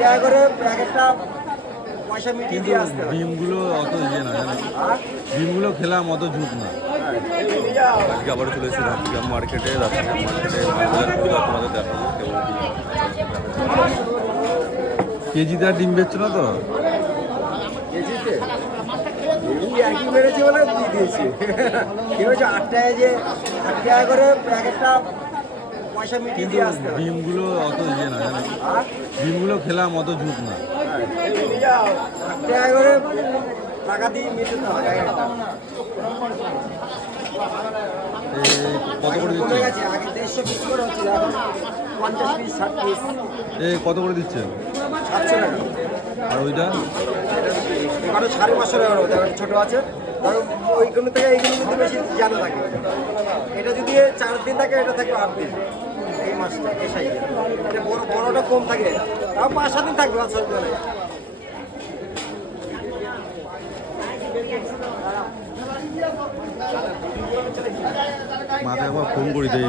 টাকা করে এক একটা পয়সা মিটিয়ে দিয়ে আসতে হয়। ডিমগুলো অত ইয়ে না জানো, আর ডিমগুলো খেলাম অত ঝুঁক না। আজকে আবারও চলে এসেছি রাত্রিগ্রাম মার্কেটে। রাত্রিগ্রাম মার্কেটে মালবাজার পুজো তোমাদের দেখাবো কেজিতে আর ডিম বেচছো না তো? কেজিতে এই একই মেরেছি বলে দিয়ে দিয়েছি। কি হয়েছে 8 টাকায় যে 8 টাকা করে এক একটা পয়সা মিটিয়ে দিয়ে আসতে হয়। ডিমগুলো অত ইয়ে না জানো, আর ডিমগুলো খেলাম অত ঝুঁক না। 8 টাকা করে টাকা দিয়ে মিটাতে হয় এক একটা। কত করে কমে দিচ্ছেন? গেছে, আগে 150 পিস করে হচ্ছিল, এখন 50 পিস 60 পিস কত করে দিচ্ছেন? 700 টাকা। আর ওইটা এবারে 550 টাকা হবে, একটা ছোটো আছে, ধরো ওইগুলো থেকে এইগুলোর মধ্যে বেশি জানা থাকে। এটা যদি 4 দিন থাকে, এটা থাকবে 8 দিন। এই মাছটা এই সাইজে এটা বড়টা কম থাকে, তাও 5-7 দিন থাকবে মাছ মানে। মাথায় আবার ফোন করি দেয়